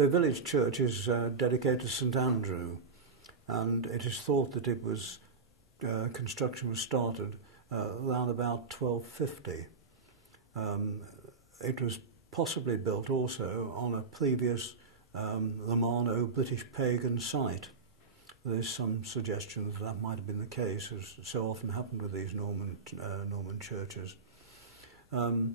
The village church is dedicated to St Andrew, and it is thought that it was construction was started around about 1250. It was possibly built also on a previous Romano British pagan site. There is some suggestion that that might have been the case, as so often happened with these Norman churches. That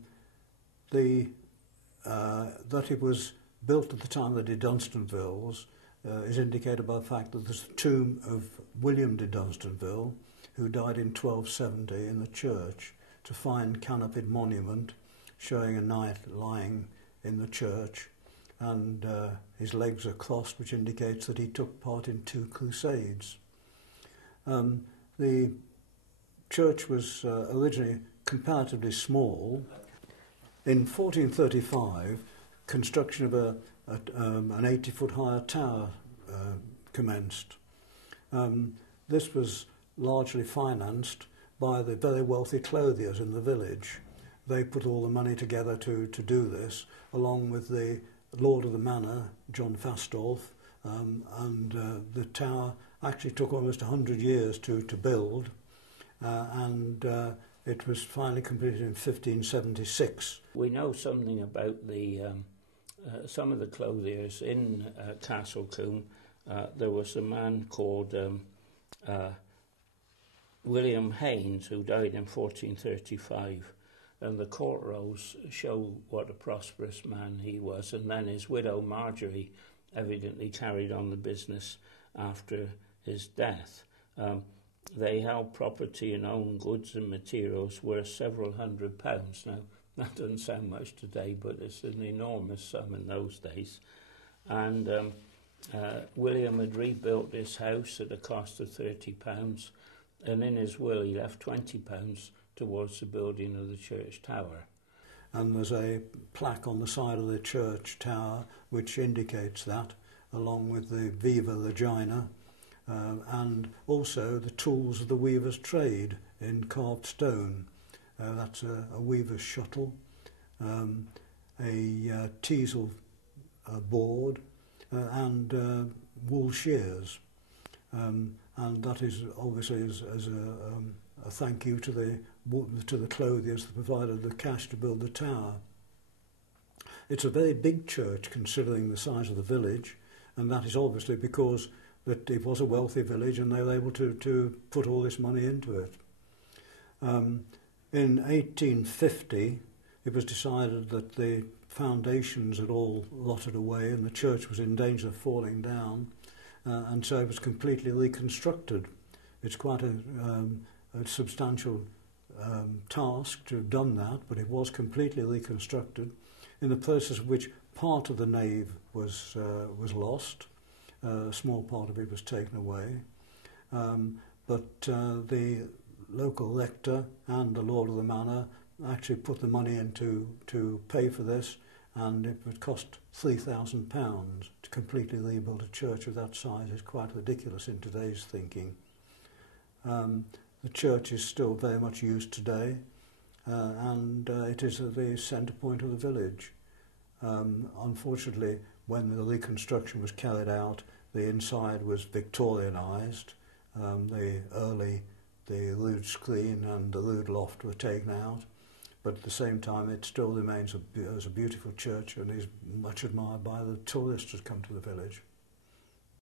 it was built at the time of the de Dunstanvilles is indicated by the fact that there's a tomb of William de Dunstanville, who died in 1270 in the church, to find canopied monument showing a knight lying in the church, and his legs are crossed, which indicates that he took part in 2 crusades. The church was originally comparatively small. In 1435, construction of an 80-foot higher tower commenced. This was largely financed by the very wealthy clothiers in the village. They put all the money together to do this, along with the Lord of the Manor, John Fastolf, and the tower actually took almost 100 years to build, and it was finally completed in 1576. We know something about the some of the clothiers in Castlecombe. There was a man called William Haynes, who died in 1435, and the court rolls show what a prosperous man he was, and then his widow Marjorie evidently carried on the business after his death. They held property and owned goods and materials worth several £100. Now, that doesn't sound much today, but it's an enormous sum in those days. And William had rebuilt his house at a cost of £30, and in his will he left £20 towards the building of the church tower. And there's a plaque on the side of the church tower which indicates that, along with the Viva Regina, and also the tools of the weaver's trade in carved stone. That's a weaver's shuttle, a teasel board, and wool shears. And that is obviously as a thank you to the clothiers that provided the cash to build the tower. It's a very big church considering the size of the village, and that is obviously because that it was a wealthy village and they were able to put all this money into it. In 1850, it was decided that the foundations had all rotted away and the church was in danger of falling down, and so it was completely reconstructed. It's quite a substantial task to have done that, but it was completely reconstructed, in the process of which part of the nave was lost. A small part of it was taken away, but the local rector and the Lord of the Manor actually put the money in to pay for this, and it would cost £3,000 to completely rebuild a church of that size. Is quite ridiculous in today's thinking. The church is still very much used today, and it is the centre point of the village. Unfortunately, when the reconstruction was carried out, the inside was Victorianised. The rood screen and the rood loft were taken out, but at the same time it still remains as a beautiful church and is much admired by the tourists who come to the village.